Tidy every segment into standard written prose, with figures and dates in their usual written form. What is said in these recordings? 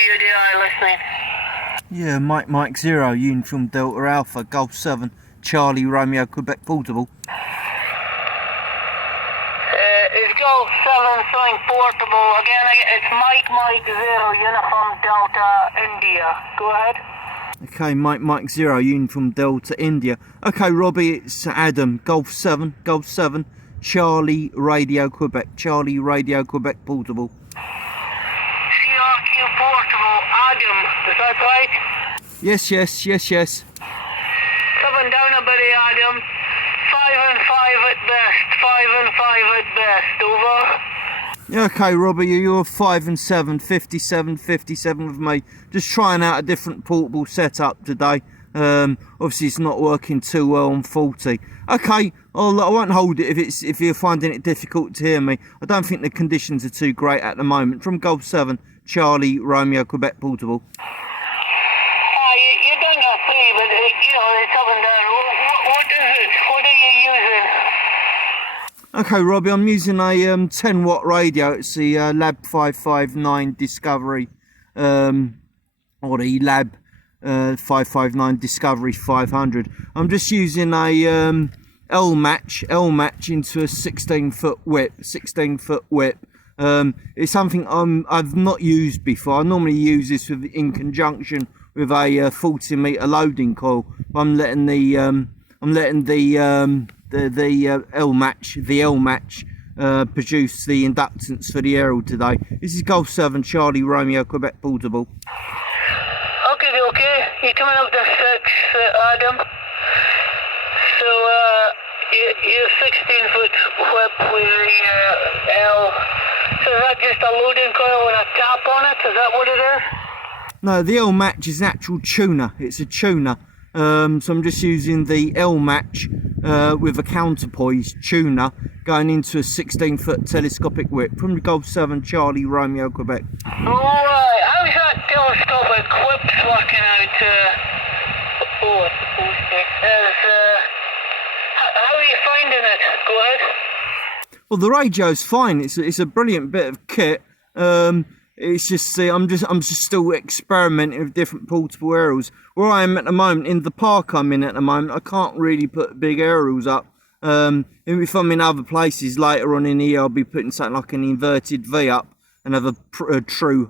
UDI listening. Yeah, Mike 0, Uniform Delta Alpha, Golf 7, Charlie Romeo, Quebec Portable. It's Golf 7 something portable. Again, it's Mike 0, Uniform Delta India. Go ahead. Okay, Mike 0, Uniform Delta India. Okay, Robbie, it's Adam, Golf 7, Charlie Radio Quebec, Charlie Radio Quebec Portable. CRQ portable, Adam, is that right? Yes. 7 down a bit, Adam. 5 and 5 at best, 5 and 5 at best, over. Yeah, okay, Robbie, you're 5 and 7, 57 with me. Just trying out a different portable setup today. Obviously it's not working too well on 40. Okay, I won't hold it if you're finding it difficult to hear me. I don't think the conditions are too great at the moment. From Golf 7, Charlie Romeo Quebec Portable. You don't know free, but it's up and down. What is it? What are you using? Okay, Robbie, I'm using a 10 watt radio. It's the Lab 559 Discovery, or the Lab 559 Discovery 500. I'm just using a L match into a 16-foot whip. It's something I've not used before. I normally use this in conjunction with a 40 meter loading coil. I'm letting the L match produce the inductance for the aerial today. This is Golf 7 Charlie Romeo Quebec Portable. Okay. You're coming up to 6, Adam. So your 16-foot whip with the L. So is that just a loading coil and a tap on it? Is that what it is? No, the L match is an actual tuner. It's a tuner. So I'm just using the L match with a counterpoise tuner going into a 16-foot telescopic whip from the Golf 7 Charlie Romeo Quebec. Alright, how's that telescopic whip working out? How are you finding it? Go ahead. Well, the radio's fine. It's a brilliant bit of kit. It's just I'm just still experimenting with different portable aerials. Where I am at the moment, in the park I'm in at the moment, I can't really put big aerials up. If I'm in other places later on in the year, I'll be putting something like an inverted V up and have a true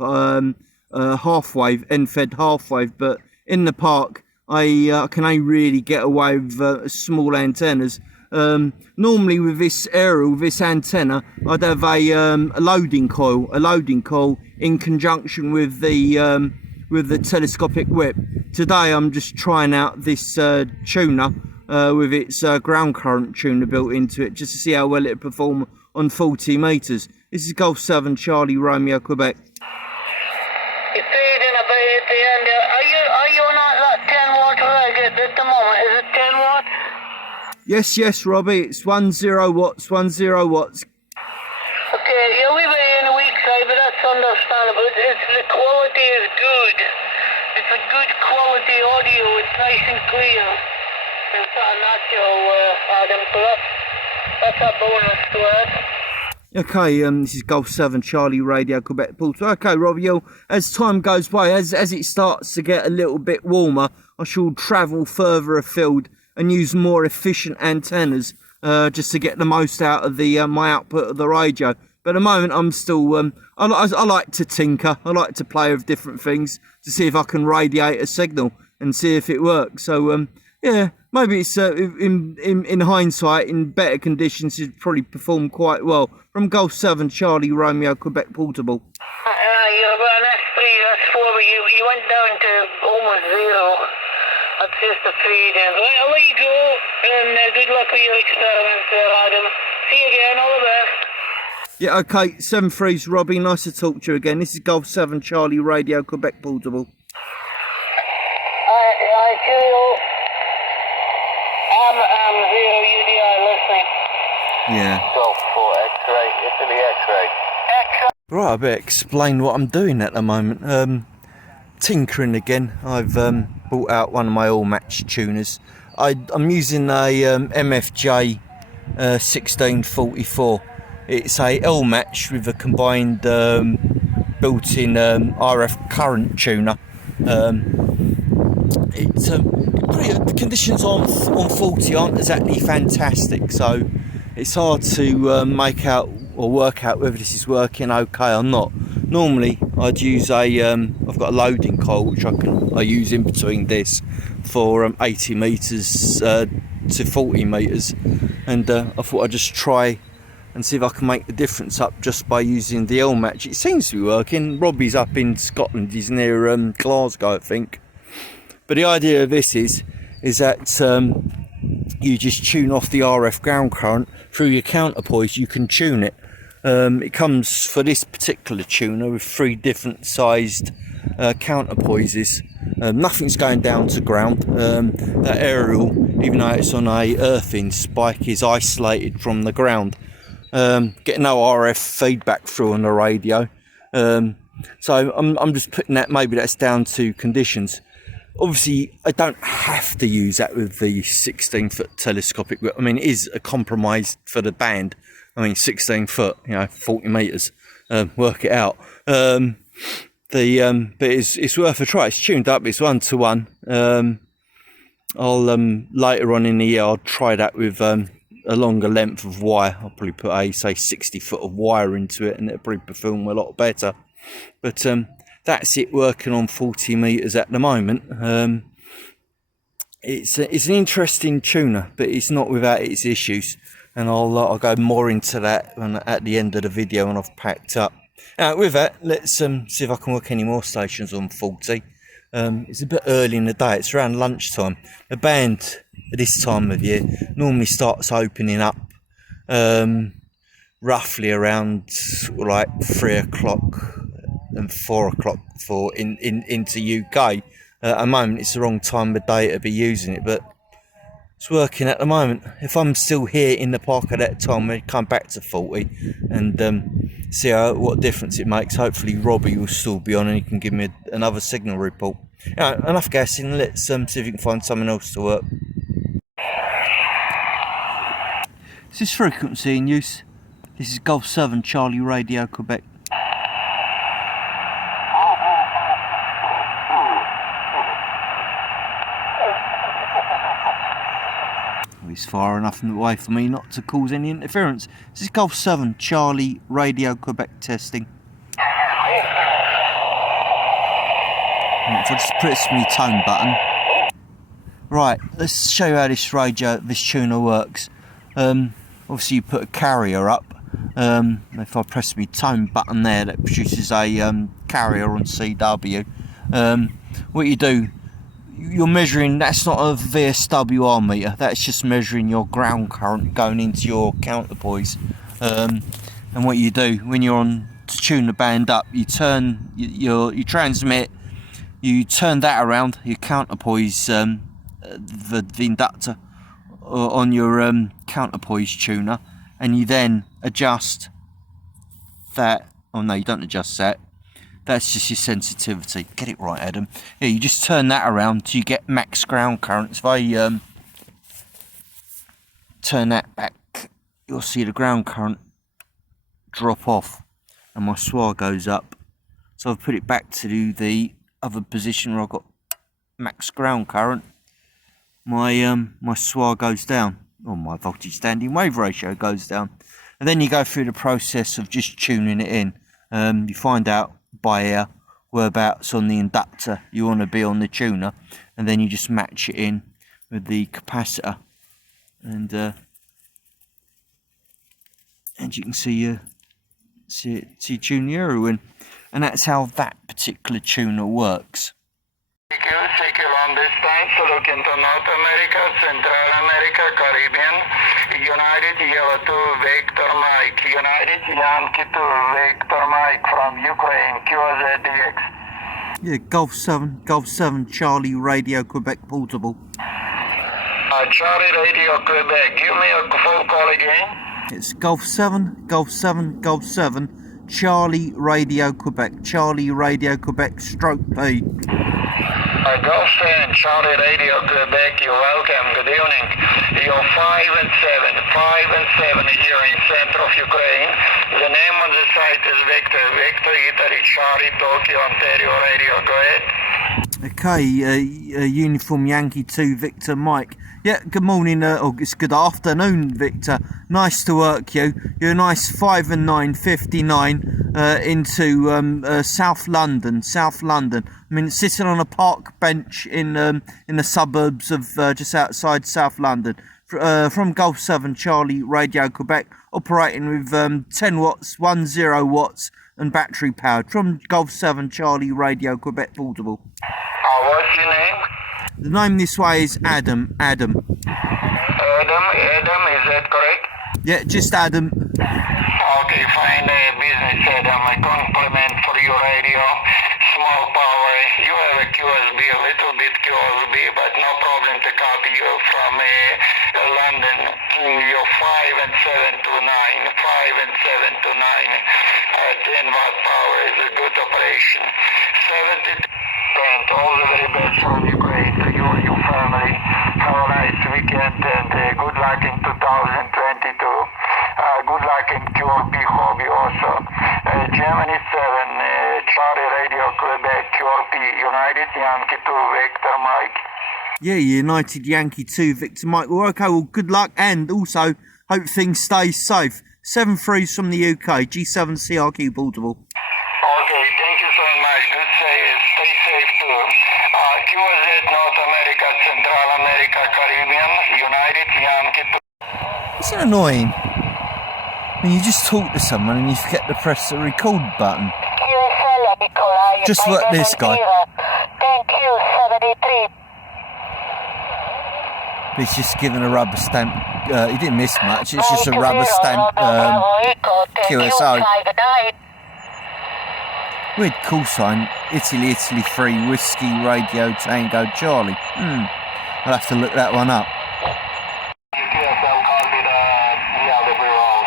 half wave, end-fed half wave. But in the park, I can only really get away with small antennas. Normally with this aerial, this antenna, I'd have a loading coil in conjunction with the telescopic whip. Today I'm just trying out this tuner with its ground current tuner built into it, just to see how well it perform on 40 metres. This is Golf 7 Charlie Romeo Quebec. You're fading a bit at the end there. Are you on that 10 watt rig at the moment? Is it 10 watt? Yes, Robbie, it's 10 watts. Okay, yeah, we were in a weak side, but that's understandable. The quality is good. It's a good quality audio. It's nice and clear. It's not natural, Adam, so that's a bonus to us. Okay, this is Golf 7 Charlie Radio Quebec Portal. Okay, Robbie, as time goes by, as it starts to get a little bit warmer, I shall travel further afield and use more efficient antennas just to get the most out of the my output of the radio. But at the moment, I'm still I like to tinker. I like to play with different things to see if I can radiate a signal and see if it works. So yeah, maybe it's in hindsight, in better conditions, it'd probably perform quite well. From Golf 7 Charlie Romeo Quebec Portable. You're about an S3, that's 4, but you went down to almost 0. That's just a feed in. I'll let you go, and good luck with your experiments there, Adam. See you again, all the best. Yeah, okay, 7-3's Robbie, nice to talk to you again. This is Golf 7 Charlie Radio Quebec Portable. I feel I'm 0 UDI listening. Yeah. Golf 4 X-ray, it's in the X-ray. Right, I better explain what I'm doing at the moment. Tinkering again. I've brought out one of my all-match tuners. I'm using a MFJ-1644. It's a L match with a combined built-in RF current tuner. The conditions on 40 aren't exactly fantastic, so it's hard to make out or work out whether this is working okay or not. Normally I'd use I've got a loading coil which I use in between this for 80 meters to 40 meters, and I thought I'd just try and see if I can make the difference up just by using the L match. It seems to be working. Robbie's up in Scotland, he's near Glasgow, I think. But the idea of this is that you just tune off the RF ground current through your counterpoise. You can tune it. It comes for this particular tuner with 3 different sized counterpoises. Nothing's going down to ground. That aerial, even though it's on a earthing spike, is isolated from the ground. Get no RF feedback through on the radio. So I'm just putting that, maybe that's down to conditions. Obviously, I don't have to use that with the 16-foot telescopic. I mean, it is a compromise for the band. I mean, 16 foot, 40 meters. Work it out. But it's worth a try. It's tuned up. It's 1-to-1. I'll later on in the year I'll try that with a longer length of wire. I'll probably put say 60 foot of wire into it, and it'll probably perform a lot better. But that's it, working on 40 meters at the moment. It's an interesting tuner, but it's not without its issues, and I'll go more into that at the end of the video when I've packed up. Now, with that, let's see if I can work any more stations on 40. It's a bit early in the day, it's around lunchtime. The band at this time of year normally starts opening up roughly around like 3 o'clock and 4 o'clock into UK. At the moment it's the wrong time of day to be using it, but it's working at the moment. If I'm still here in the park at that time, I come back to 40 and see what difference it makes. Hopefully Robbie will still be on and he can give me another signal report. Enough gassing, let's see if we can find something else to work. This is frequency in use. This is Golf 7 Charlie Radio Quebec. It's far enough away for me not to cause any interference. This is Golf 7 Charlie Radio Quebec testing. If I just press my tone button. Right, let's show you how this tuner works. Obviously you put a carrier up. If I press my tone button there, that produces a carrier on CW. What you do, you're measuring, that's not a VSWR meter, that's just measuring your ground current going into your counterpoise. And what you do when you're on to tune the band up, you turn you transmit, you turn that around, your counterpoise, the inductor on your counterpoise tuner, and you then adjust that. Oh no, you don't adjust that. That's just your sensitivity. Get it right, Adam. Yeah, you just turn that around till you get max ground current. If I turn that back, you'll see the ground current drop off and my SWR goes up. So I've put it back to the other position where I've got max ground current. My SWR goes down, or my voltage standing wave ratio goes down. And then you go through the process of just tuning it in. You find out by ear whereabouts on the inductor you want to be on the tuner, and then you just match it in with the capacitor, and you can see tune the arrow in, and that's how that particular tuner works. CQ long distance, look into North America, Central America, Caribbean, United Yellow 2 Victor Mike, United Yankee 2 Victor Mike from Ukraine, QZDX. Yeah, Golf 7 Charlie Radio Quebec Portable. Charlie Radio Quebec, give me a full call again. It's Golf 7 Charlie Radio Quebec, Charlie Radio Quebec stroke P. Gulf and Charlie Radio Quebec, you're welcome. Good evening. You're 5 and 7 here in center of Ukraine. The name of the site is Victor Italy, Charlie, Tokyo, Ontario Radio. Go ahead. Okay, Uniform Yankee 2, Victor Mike. Yeah, good morning, or it's good afternoon, Victor. Nice to work you. You're a nice 5 and 9, 59 into South London. I mean, sitting on a park bench in the suburbs of just outside South London. From Gulf 7 Charlie Radio Quebec, operating with 10 watts, 10 watts, and battery powered. From Gulf 7 Charlie Radio Quebec Portable. What's your name? The name this way is Adam. Adam, is that correct? Yeah, just Adam. Okay, fine business, Adam. A compliment for your radio. Small power. You have a QSB, a little bit QSB, but no problem to copy you from London. You're 5 and 7 to 9. 5 and 7 to 9. 10 watt power is a good operation. 70. All the very best from Ukraine to you and your family. Have a nice weekend and good luck in 2022. Good luck in QRP hobby also. Germany 7, Charlie Radio Quebec, QRP, United Yankee 2, Victor Mike. Yeah, United Yankee 2, Victor Mike. Well, okay, well, good luck and also hope things stay safe. 7-3s from the UK, G7 CRQ Portable. Okay, thank you so much. Good stay safe too. QZ North America, Central America, Caribbean, United Yankee 2. Isn't it annoying when you just talk to someone and you forget to press the record button? Just like this guy. Thank you, 73. He's just given a rubber stamp. He didn't miss much. It's just a rubber stamp QSO. Weird call sign. Italy 3 Whiskey Radio Tango Charlie. I'll have to look that one up.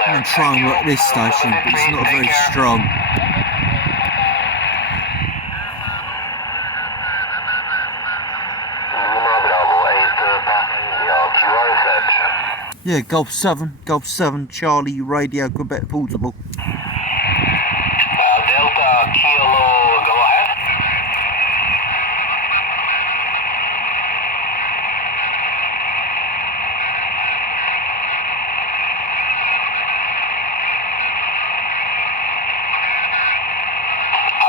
I'm going to try and work this station, but it's not very strong. Yeah, Gulf 7 Charlie Radio Quebec Portable. Delta Kilo, go ahead.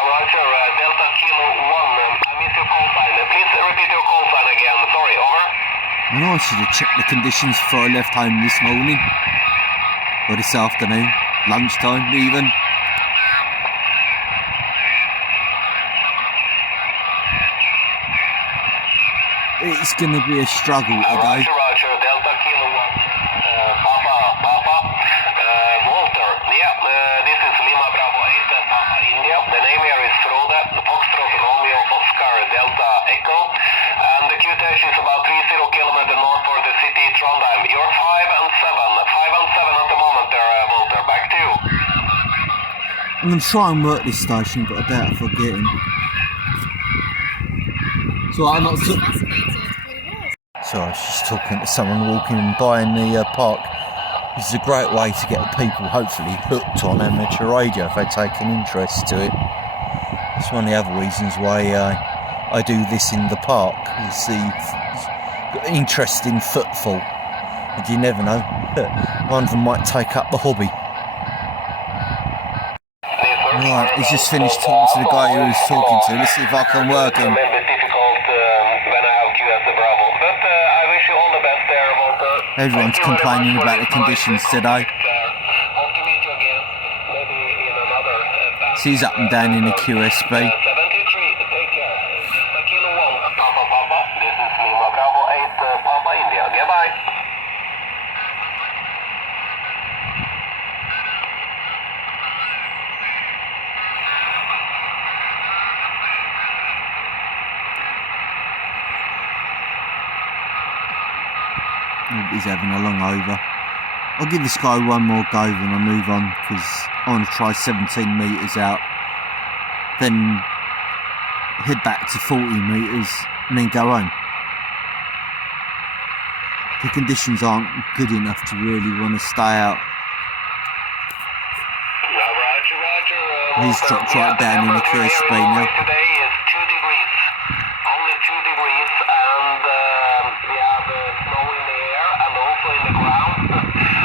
Roger, Delta Kilo 1, I missed your call sign. Please repeat your call sign again. Sorry, over. And I should have checked the conditions before I left home this morning. Or this afternoon. Lunchtime, even. It's going to be a struggle today. Roger, Delta Kilo 1. Papa. Walter, this is Lima Bravo 8, Papa India. The name here is Frode, Foxtrot Romeo Oscar Delta Echo. And the QTH is about 30 kilometers north for the city Trondheim. You're 5 and 7. 5 and 7 at the moment there, Walter. Back to you. I'm going to try and work this station, but I doubt if I get him. So I'm not... So I was just talking to someone walking by in the park. This is a great way to get people hopefully hooked on amateur radio if they take an interest to it. It's one of the other reasons why I do this in the park. Is the interest in footfall. And you never know, one of them might take up the hobby. Right, he's just finished talking to the guy who he was talking to. Let's see if I can work him. Everyone's complaining about the conditions today. So he's up and down in the QSB. He's having a long over. I'll give this guy one more go when I move on, because I want to try 17 metres out, then head back to 40 metres and then go home. The conditions aren't good enough to really want to stay out. He's dropped right down in the clear speed now. Today is 2 degrees, only 2 degrees, and we have snow in the air and also in the ground.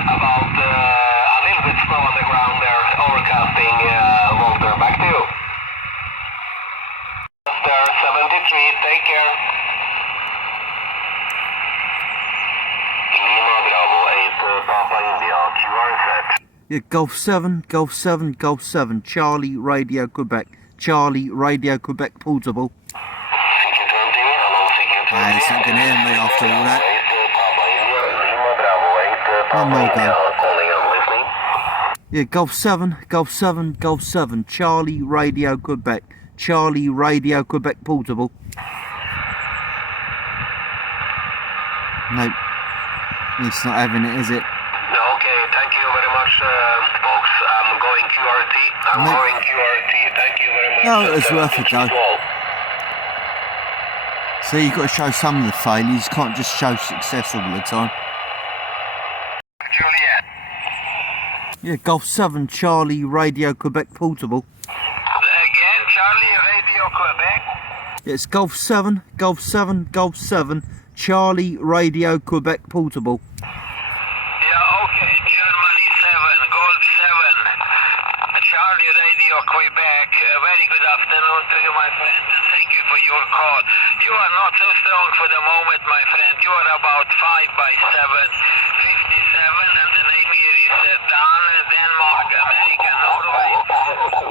About a little bit snow on the ground there, overcasting. Walter, back to you. Master 73, take care. Lima Bravo 8, Papa India, QR set. Yeah, Golf 7, Golf 7, Golf 7, Charlie Radio Quebec, Charlie Radio Quebec portable. Nah, he's not going to hear me after all that. One more go. Yeah, Golf 7, Golf 7, Golf 7, Charlie Radio Quebec, Charlie Radio Quebec portable. Nope, it's not having it, is it? Okay, thank you very much, folks. I'm going QRT. Going QRT. Thank you very much. No, it's worth a go. So you've got to show some of the failures, you can't just show success all the time. Juliet. Yeah, Golf 7, Charlie Radio Quebec portable. Again, Charlie Radio Quebec. Yeah, it's Golf 7, Golf 7, Golf 7, Charlie Radio Quebec portable. Yeah, okay. Germany 7, Golf 7, Charlie Radio Quebec. Very good afternoon to you, my friend, and thank you for your call. You are not so strong for the moment, my friend. You are about 5 by 7, 57, and the name here is Dan, Denmark, America, Norway,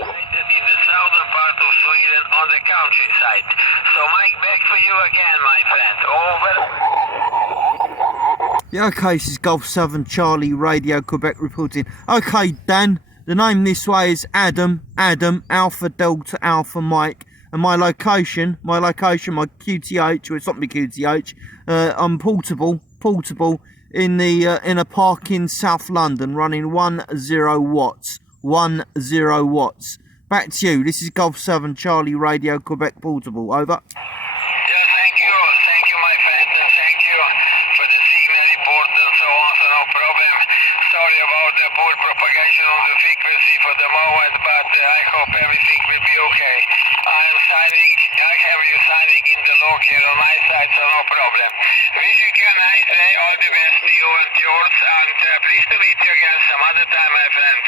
located in the southern part of Sweden on the countryside. So, Mike, back for you again, my friend. Over. Yeah, okay, this is Golf 7, Charlie Radio Quebec reporting. Okay, Dan, the name this way is Adam, Alpha Delta Alpha Mike, and my location, my QTH, well, it's not my QTH, I'm portable in a park in South London, running 10 watts, 10 watts. Back to you, this is Golf 7, Charlie Radio Quebec portable, over. Thank you, my friend, and thank you for the signal report and so on, so no problem. Sorry about the poor propagation of the frequency for the moment, but I hope everything will be okay. I have you signing in the log here on my side, so no problem. Wishing you a nice day, all the best to you and yours, and pleased to meet you again some other time, my friend.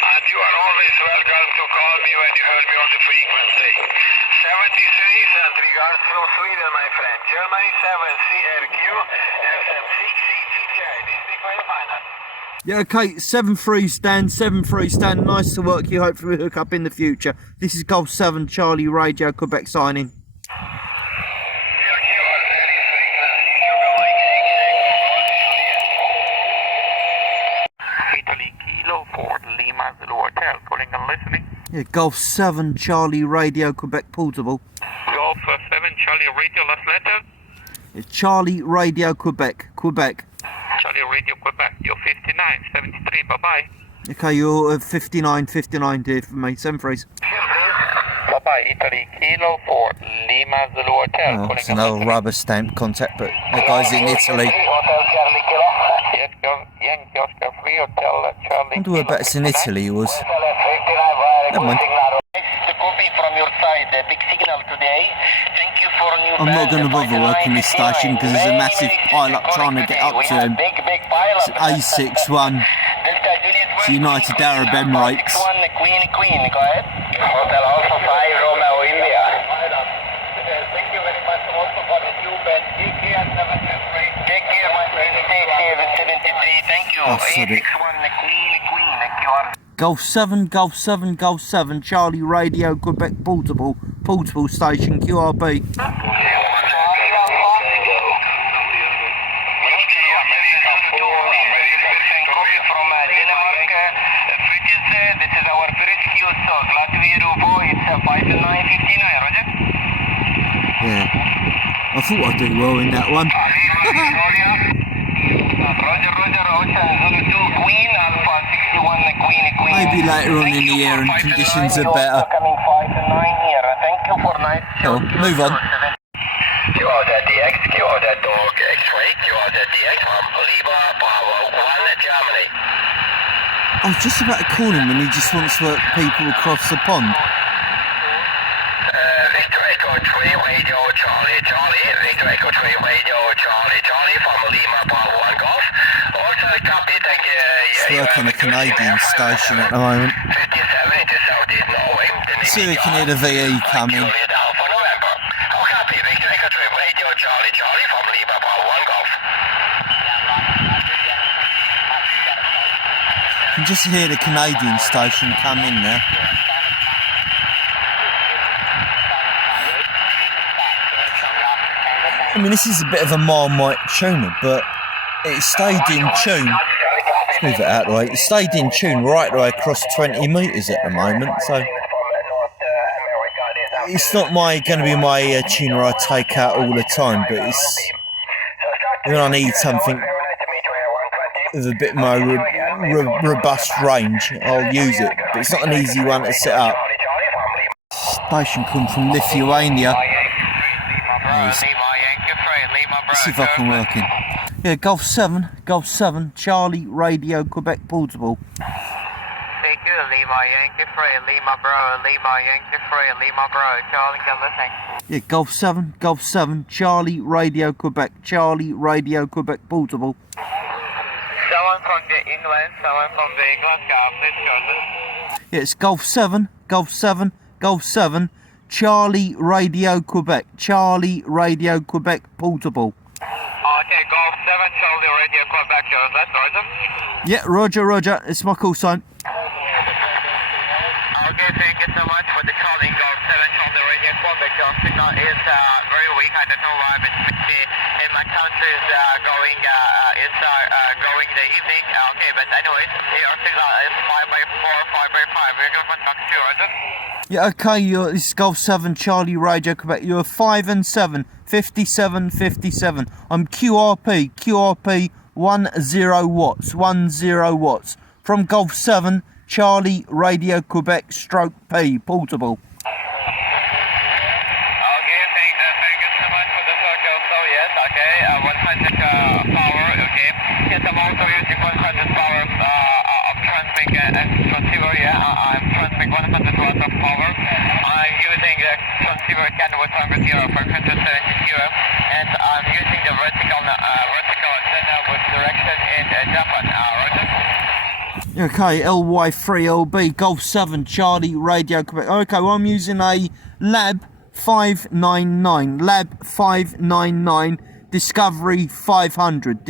And you are always welcome to call me when you heard me on the frequency. 73, and regards from Sweden, my friend. Germany 7, CRQ, SM6CTJ. This is for your final. Yeah, okay, 7-3 stand, 7-3 stand. Nice to work you. Hopefully we hook up in the future. This is Golf 7, Charlie Radio Quebec signing. Italy Kilo Ford Lima Zulu Hotel, calling and listening. Yeah, Golf 7, Charlie Radio Quebec portable. Golf 7 Charlie Radio last letter. It's Charlie Radio Quebec, Charlie Radio Quebec, you're 59, 73, bye-bye. Okay, you're 59 dear for me, 7-3. Bye-bye, Italy Kilo Ford Lima Zulu Hotel. Oh, it's another rubber stamp contact, but the guy's in Italy. I wonder where better in Italy he was. Never mind. From your side, big signal today. Thank you for new. I'm not going to bother working this station because there's a massive pile-up trying to get up to him. It's an A61. It's United Arab Emirates. Queen, go ahead. Hotel Alpha 5 Romeo India. Thank you very much also for the tube and take care, my friend. Stay safe, 73. Thank you. Oh, sorry. Queen, QR. Golf 7, Golf 7, Golf 7, Charlie Radio Quebec portable station QRB. This is our first queue, so glad to hear your voice. 5959, Roger? Yeah, I thought I'd do well in that one. Queen, Alpha 61, Queen. Maybe later on in the year and conditions are better. Coming 5 and 9 here. Thank you for nice. Oh, move on. execute the dog X-ray, you are the DX from Lima Bravo 1, Germany. I was just about to call him when he just wants to work people across the pond. Victor Echo 3 Radio Charlie Charlie, Victor Echo 3 Radio Charlie Charlie from Lima Bravo 1 Golf. Also copy, thank you. It's working a Canadian station at the moment. 57 into Southeast Norway. See if we can hear the VE coming. Oh, copy, Victor Echo 3 Radio Charlie Charlie from Lima Bravo 1 Golf. You can just hear the Canadian station come in there. I mean, this is a bit of a Marmite tuner, but it stayed in tune. Let's move it out of the way. It stayed in tune right the way across 20 metres at the moment, so it's not going to be my tuner I take out all the time, but it's when I need something with a bit more robust range, I'll use it. But it's not an easy one to set up. Station come from Lithuania. Let's see if I can work in. Yeah, Golf 7, Charlie Radio Quebec Portable. Thank you, Lima Yankee 3, Lima Bro, Lima Yankee 3, Lima Bro, Charlie, good listening. Yeah, Golf 7, Charlie Radio Quebec, Charlie Radio Quebec Portable. Someone from the England, please go ahead. Yeah, it's Golf 7, Charlie Radio Quebec, Charlie Radio Quebec Portable. Okay, Golf 7, Charlie Radio Quebec, that's Roger. Yeah, Roger, it's my call sign. Okay, thank you so much for the calling, Golf 7, Charlie Radio Quebec. Your signal is very weak, I don't know why, but in my country is going the evening. Okay, but anyways, your signal is 5x4, 5x5. We're going to contact you, Roger. Yeah, okay, this is Golf 7, Charlie Radio Quebec. You're 5 and 7, 57, 57. I'm QRP 10 watts, 10 watts. From Golf 7, Charlie Radio Quebec stroke P, portable. Okay, thank you so much for the circle. So yes, okay, 100 power, okay. Yes, I'm also using 100 power of transmitting and transceiver, yeah. I'm transmitting 100 watts of power. I'm using the transceiver can with 100 euro for 170 euro, and I'm using the vertical antenna with direction in Japan. Roger. Okay, LY3LB, Golf 7, Charlie Radio Quebec. Okay, well, I'm using a Lab 599, Discovery 500,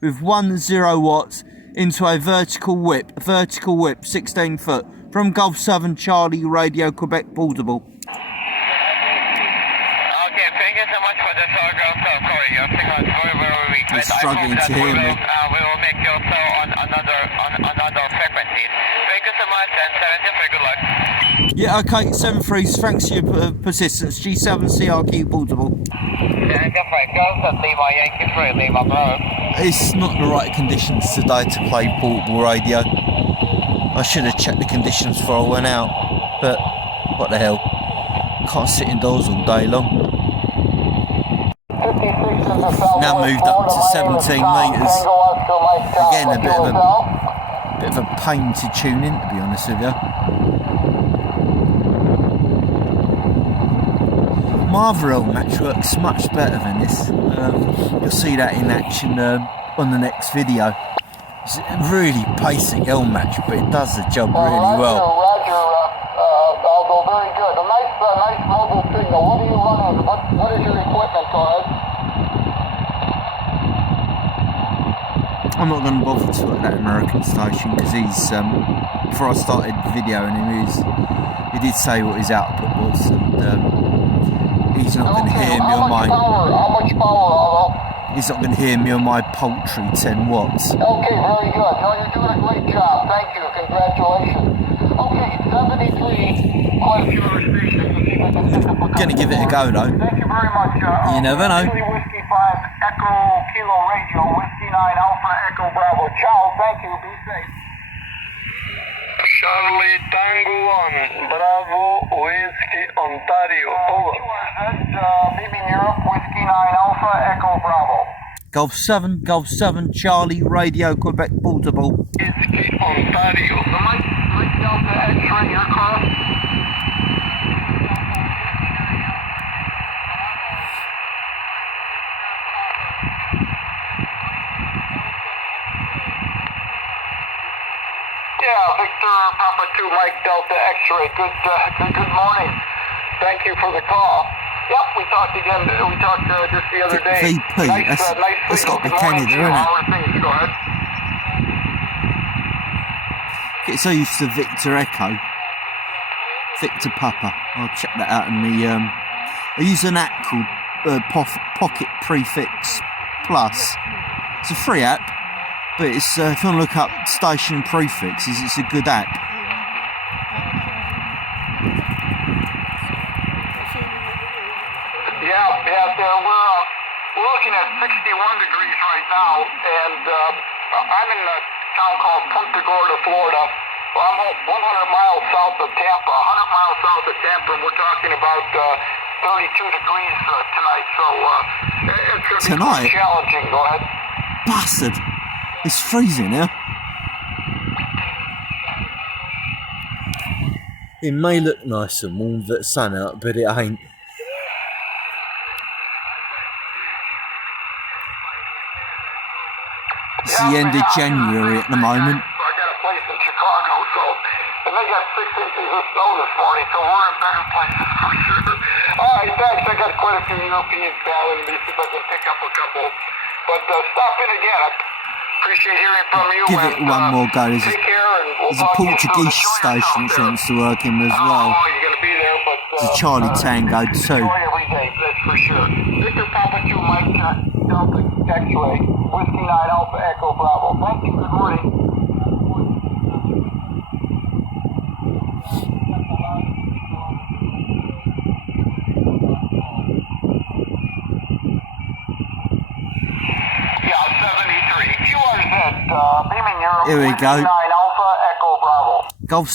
with 10 watts into a vertical whip, 16 foot, from Golf 7, Charlie Radio Quebec portable. Okay, thank you so much for the circle. So sorry, your signal is very weak. He's struggling to hear me. We will make your call on another frequency. Thank you so much, and 73, good luck. Yeah, okay, 73, thanks for your persistence. G7CRQ portable. Yankee Frank, Lima Yankee 3, Lima Bro. It's not the right conditions today to play portable radio. I should have checked the conditions before I went out, but what the hell? Can't sit indoors all day long. Now moved up to 17 metres. Again, a bit of a pain to tune in, to be honest with you. My other L match works much better than this. You'll see that in action on the next video. It's a really basic L match, but it does the job really well. Roger, Aldo, very good. A nice mobile signal. What are you running? What is your equipment, guys? I'm not going to bother to at that American station because he's, before I started videoing him, he did say what his output was, and he's not going to hear me on my... How much power, Aldo? He's not going to hear me on my paltry 10 watts. Okay, very good. No, you're doing a great job. Thank you. Congratulations. Okay, 73. Question Gonna give it a go though. Thank you very much. You never know. Whiskey 5 Echo Kilo Radio, Whiskey 9 Alpha Echo Bravo. Ciao. Thank you. Be safe. Charlie Tango 1, Bravo, Whiskey, Ontario, over. Meet me in Europe, Whiskey 9 Alpha, Echo Bravo. Golf 7, Charlie, Radio, Quebec, Portable. Whiskey, Ontario. Mike Delta X-ray, your call. Yeah, Victor Papa 2, Mike Delta X-ray. Good morning. Thank you for the call. Yep, we talked again. We talked just the other day. VP, Nice that's got to be Good morning, Canada, isn't it? How are things? Go ahead. Get so used to Victor Echo. Victor Papa. I'll check that out in the. I use an app called Pocket Prefix Plus. It's a free app, but it's if you want to look up station prefixes, it's a good app. We're looking at 61 degrees right now, and I'm in a town called Punta Gorda, Florida. Well, I'm 100 miles south of Tampa, 100 miles south of Tampa, and we're talking about 32 degrees tonight, so it's going to be quite challenging. Go ahead. Bastard! It's freezing here. It may look nice and warm with the sun out, but it ain't. It's the end of January at the moment. I got a place in Chicago, and they got 6 inches of snow this morning, so we're in better places for sure. All right, thanks. I got quite a few Europeans calling me, see if I can pick up a couple. But stop in again. I appreciate hearing from you. Give it one more go. There's a Portuguese station which wants to work in as well. You're going to be there, but There's a Charlie Tango too. enjoy every day, that's for sure. Victor Papa 2, Mike Delta X-ray, Whiskey 9 Alpha Echo Bravo. Thank you. Good morning. Yeah, 73. QRZ, beaming Europe. Here we go. 9 Alpha Echo Bravo. Golf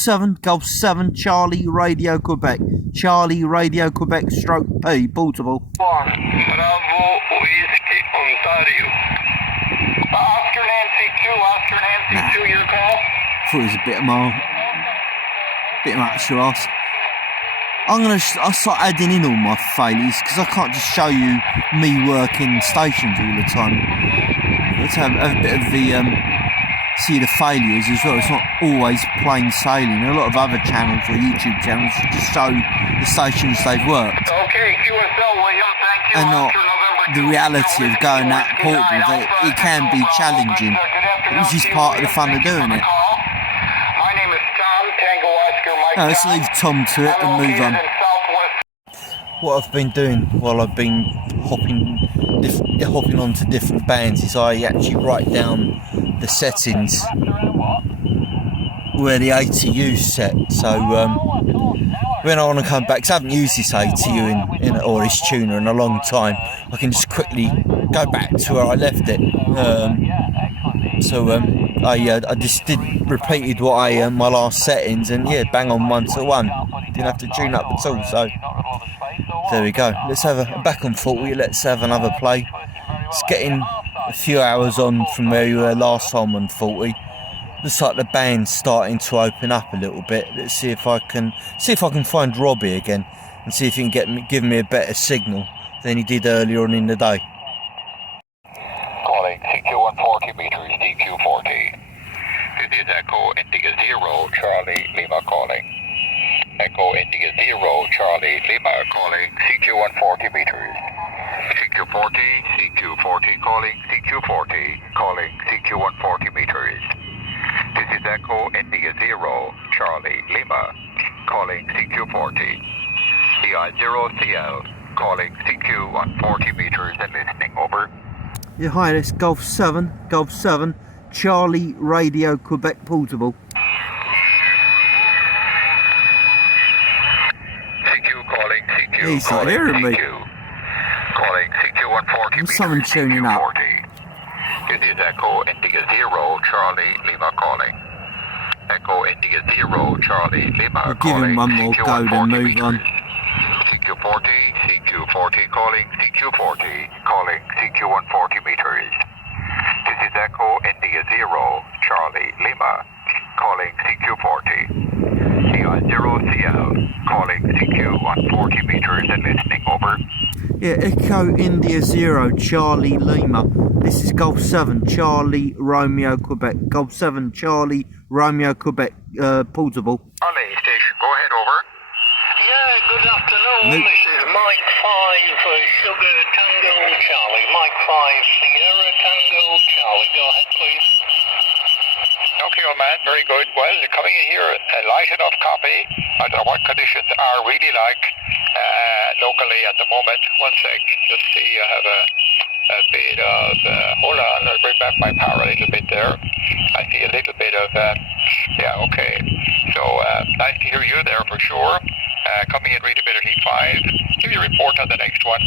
7, Charlie, Radio, Quebec. Charlie, Radio, Quebec, stroke P, portable. Bravo, Whiskey, Ontario. Oscar Nancy 2, your call. Thought it was a bit much to ask. I'll start adding in all my failures because I can't just show you me working stations all the time. Let's have a bit of the see the failures as well. It's not always plain sailing. A lot of other channels or YouTube channels just show the stations they've worked. Okay, QSL William, thank you. And not the reality of going that portable. That it can be challenging, which is part of the fun of doing it. My name is Tom, Tango Oscar Mike. Now let's leave Tom to it and move on. What I've been doing while I've been hopping onto different bands is I actually write down the settings where the ATU's set. So when I want to come back, because I haven't used this ATU or this tuner in a long time, I can just quickly go back to where I left it. I just repeated what my last settings, and yeah, bang on 1-to-1. Didn't have to tune up at all. So there we go. Let's have a back on 40. Let's have another play. It's getting a few hours on from where we were last time on 40. Looks like the band's starting to open up a little bit. Let's see if I can find Robbie again and see if he can give me a better signal than he did earlier on in the day. Calling CQ 140 meters, DQ 40. This is Echo Indigo 0, Charlie Lima calling. Echo Indigo 0, Charlie Lima calling CQ 140 meters. CQ 40, CQ 40 calling CQ 40, calling CQ 140 meters. This is Echo India 0, Charlie Lima, calling CQ 40. CI 0CL, calling CQ 140 meters and listening, over. Yeah, hi, this Golf 7, Charlie, Radio, Quebec, portable. CQ calling CQ. He's not hearing me. Calling CQ 140 meters. Someone tuning up. This is Echo Indigo 0, Charlie Lima calling. Echo India 0, Charlie Lima. I'll give him one more go, then move on. CQ40, CQ40 calling CQ40, calling CQ140 meters. This is Echo India 0, Charlie Lima, calling CQ40. CI0CL, calling CQ140 meters and listening, over. Yeah, Echo India 0, Charlie Lima. This is Golf 7, Charlie Romeo Quebec. Golf 7, Charlie Romeo Quebec, portable. Charlie station, go ahead, over. Yeah, good afternoon. Nope. This is Mike 5 Sugar Tango Charlie. Mike 5 Sierra Tango Charlie. Go ahead, please. Okay, old man, very good. Well, you're coming in here, a light enough copy. I don't know what conditions are really like locally at the moment. One sec, just see, I have a bit of, hold on, I'll bring back my power a little bit there. I see a little bit of, yeah, okay. So, nice to hear you there for sure. Coming in readability 5. Give you a report on the next one.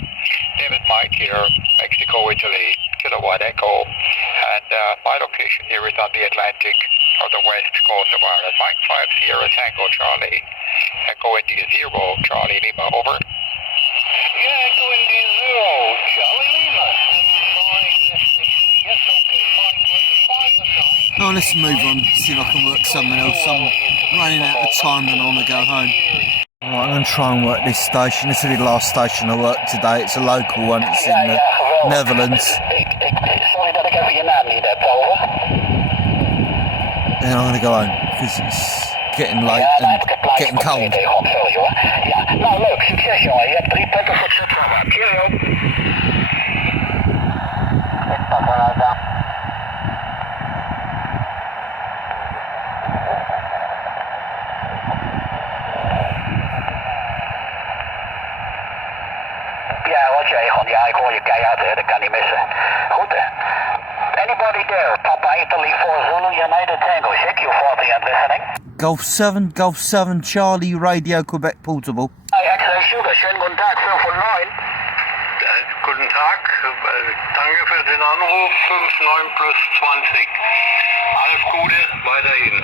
Name is Mike here, Mexico, Italy, Kilowatt Echo. And my location here is on the Atlantic or the west coast of Ireland. Mike 5 Sierra Tango Charlie. Echo India 0, Charlie Lima, over. Yeah, Echo India 0 Charlie Lima. Yes, okay, Mike 5 and 9. Oh, let's move on, see if I can work something else. I'm running out of time and I want to go home. Right, I'm going to try and work this station. This is the last station I work today. It's a local one. It's in the Netherlands. Sorry dat ik even je naam niet heb, over. And I'm going to go home because it's getting late and getting cold. Ja, nou leuk, succes jongen. Je hebt 3 punten voor het subprogramma. Cheerio. Ja, Roger, Egon. Ja, ik hoor je keihard, hè. Dat kan niet missen. Goed, hè. Anybody there? Papa Italy 4 Zulu United Tango. Check you 40 and listening. Golf 7, Charlie Radio Quebec portable. Hi, X-Ray Sugar. Schönen guten Tag, 509. Guten Tag. Danke für den Anruf. 59 plus 20. Alles Gute, weiterhin.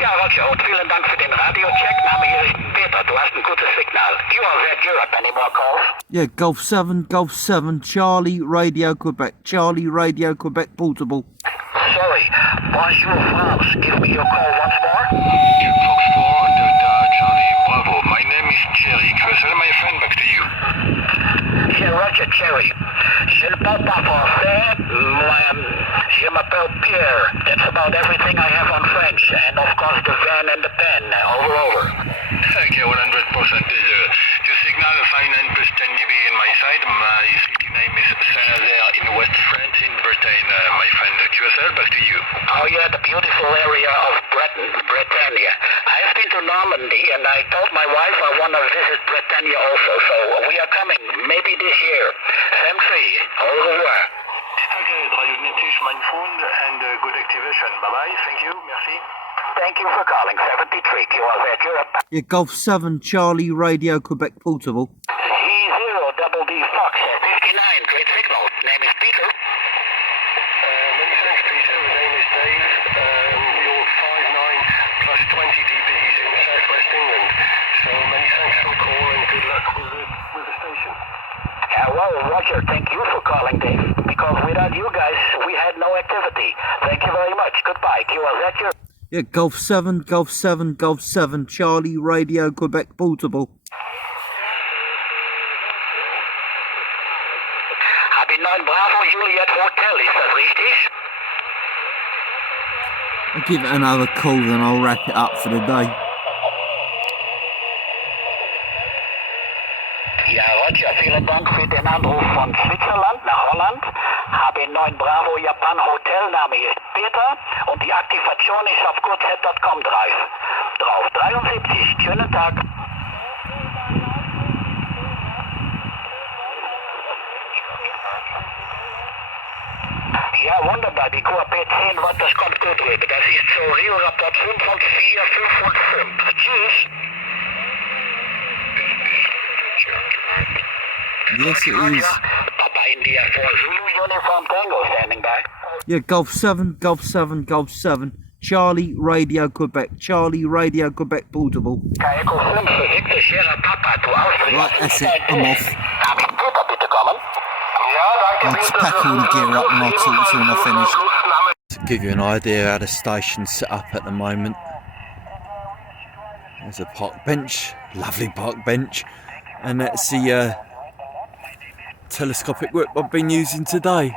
Ja, Roger, und vielen Dank für den Radiocheck. Name hier ist Peter. Du hast ein gutes Signal. QRZ Europe. Any more calls? Yeah, Golf 7, Charlie Radio Quebec. Charlie Radio Quebec portable. Sorry. Bonjour, France. Give me your call once more. Fox 4, Delta, Charlie, Bravo. My name is Jerry. Can I send my friend back to you? Yeah, Roger, Cherry. Je ne parle pas français. Je m'appelle Pierre. That's about everything I have on French. And of course the van and the pen. Over. Okay, 100%. The signal 59 plus 10 dB in my side. My city name is Saint-Nazaire in West France in Britain. My friend QSL, back to you. Oh yeah, the beautiful area of Britannia. I've been to Normandy and I told my wife I want to visit Britannia also. So we are coming, maybe this year. Samsi, au revoir. Okay, drive Netish, my phone, and good activation. Bye-bye, thank you, merci. Thank you for calling 73 QRZ Europe. Yeah, Golf 7, Charlie Radio Quebec portable. E0 double D Fox 59, great signal. Name is Peter. Many thanks, Peter. My name is Dave. You're 59 plus 20 dBs in southwest England. So many thanks for the call and good luck with the station. Well, Roger, thank you for calling, Dave. Because without you guys, we had no activity. Thank you very much. Goodbye. QRZ Europe. Yeah, Golf 7, Charlie Radio Quebec portable. Habe 9 Bravo Juliet Hotel, ist das richtig? I'll give it another call, then I'll wrap it up for the day. Ja, Roger, vielen Dank für den Anruf von Switzerland nach Holland. Habe 9 Bravo Japan Hotel, Name ist Peter und die Aktivation ist auf kurzhead.com drauf. 73, schönen Tag. Ja, wunderbar, die QAP 10 Watt, das kommt gut rüber. Das ist so Rio-Rapport 5 und 4, 5 und 5. Tschüss. Yes, it is. Papa India 4 Zulu Uniform Tango standing by. Yeah, Golf 7, Charlie Radio Quebec. Charlie Radio Quebec Portable. Right, that's it. I'm off. I'll just pack all the gear up and I'll talk to you when I finish. To give you an idea how the station's set up at the moment. There's a park bench, lovely park bench, and that's the telescopic whip I've been using today.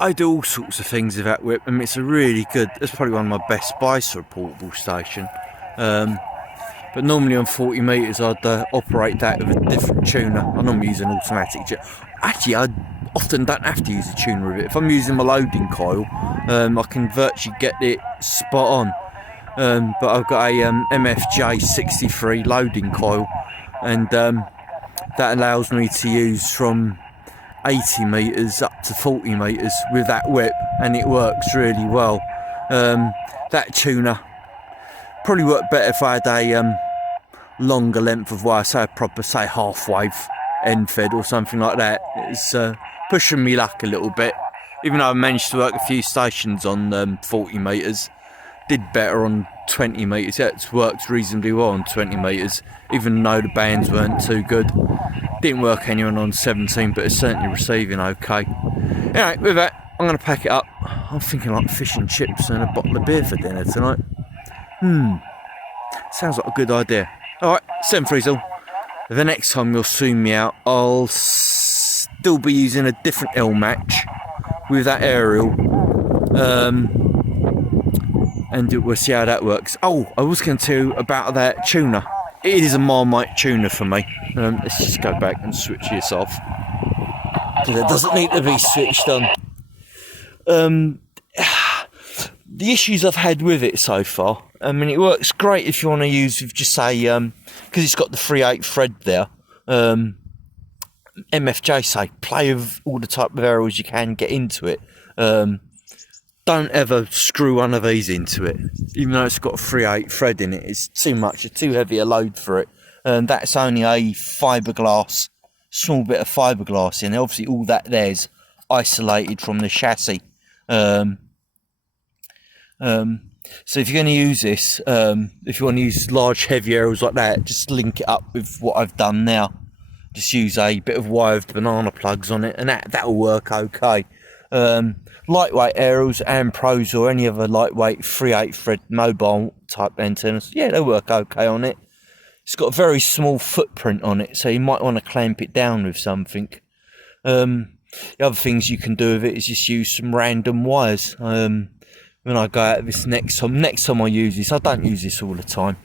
I do all sorts of things with that whip, and it's a really good, it's probably one of my best buys for a portable station. But normally on 40 metres I'd operate that with a different tuner. I normally use an automatic tuner. Actually, I often don't have to use a tuner with it. If I'm using my loading coil, I can virtually get it spot on. But I've got a MFJ-1644 loading coil, and that allows me to use from 80 metres up to 40 metres with that whip, and it works really well. That tuner probably worked better if I had a longer length of wire, say a proper, say, half-wave end fed or something like that. It's pushing me luck a little bit, even though I managed to work a few stations on 40 metres. Did better on 20 metres. It's worked reasonably well on 20 metres, even though the bands weren't too good. Didn't work anyone on 17, but it's certainly receiving okay. Anyway, with that, I'm going to pack it up. I'm thinking like fish and chips and a bottle of beer for dinner tonight. Sounds like a good idea. Alright, 730. The next time you'll zoom me out, I'll still be using a different L match with that aerial. And we'll see how that works. Oh, I was going to tell you about that tuner. It is a Marmite tuner for me. Let's just go back and switch this off, because it doesn't need to be switched on. The issues I've had with it so far, I mean, it works great if you want to use with just say, because it's got the 3/8 thread there. MFJ say, play with all the type of aerials you can get into it. Don't ever screw one of these into it, even though it's got a 3/8 thread in it. It's too much, it's too heavy a load for it. And that's only a fiberglass, small bit of fiberglass in it. Obviously all that there's isolated from the chassis. So if you're going to use this, if you want to use large heavy aerials like that, just link it up with what I've done now. Just use a bit of wire with banana plugs on it, and that'll work okay. Lightweight aerials and pros or any other lightweight 3/8 thread mobile type antennas, yeah, they'll work okay on it. It's got a very small footprint on it, so you might want to clamp it down with something. The other things you can do with it is just use some random wires. When I go out this next time I use this, I don't use this all the time.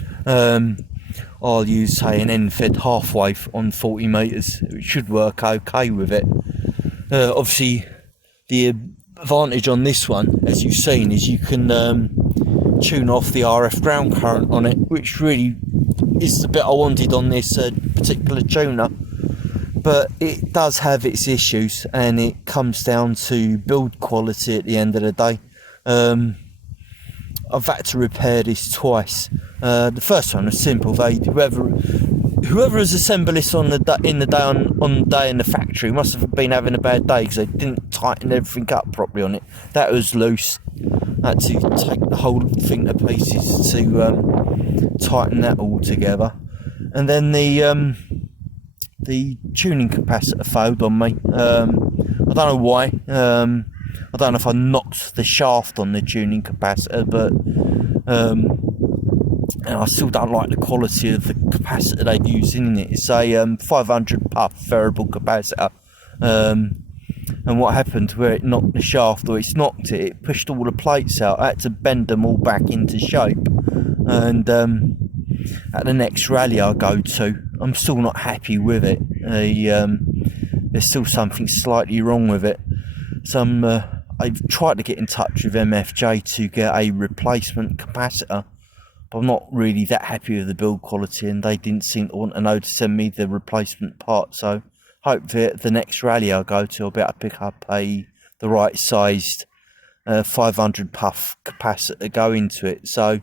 I'll use, say, an end-fed half-wave on 40 metres. It should work okay with it. Obviously, the advantage on this one, as you've seen, is you can tune off the RF ground current on it, which really is the bit I wanted on this particular tuner. But it does have its issues, and it comes down to build quality at the end of the day. I've had to repair this twice. The first one was simple. Whoever has assembled this on the day in the factory must have been having a bad day, because they didn't tighten everything up properly on it. That was loose. I had to take the whole thing to pieces to tighten that all together. And then the tuning capacitor failed on me. I don't know why. I don't know if I knocked the shaft on the tuning capacitor, but and I still don't like the quality of the capacitor they've used in it. It's a 500 puff variable capacitor, and what happened where it knocked the shaft, or it's knocked it, it pushed all the plates out. I had to bend them all back into shape, and at the next rally I go to, I'm still not happy with it. There's still something slightly wrong with it. So I've tried to get in touch with MFJ to get a replacement capacitor, but I'm not really that happy with the build quality, and they didn't seem to want to know to send me the replacement part. So hopefully at the next rally I go to, I'll be able to pick up the right sized 500 puff capacitor to go into it. So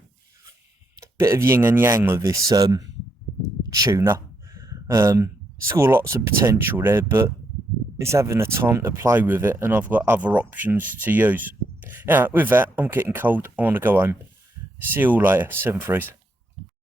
bit of yin and yang with this tuner. It's got lots of potential there, but it's having a time to play with it, and I've got other options to use. Now, with that, I'm getting cold. I want to go home. See you all later. 7 3s.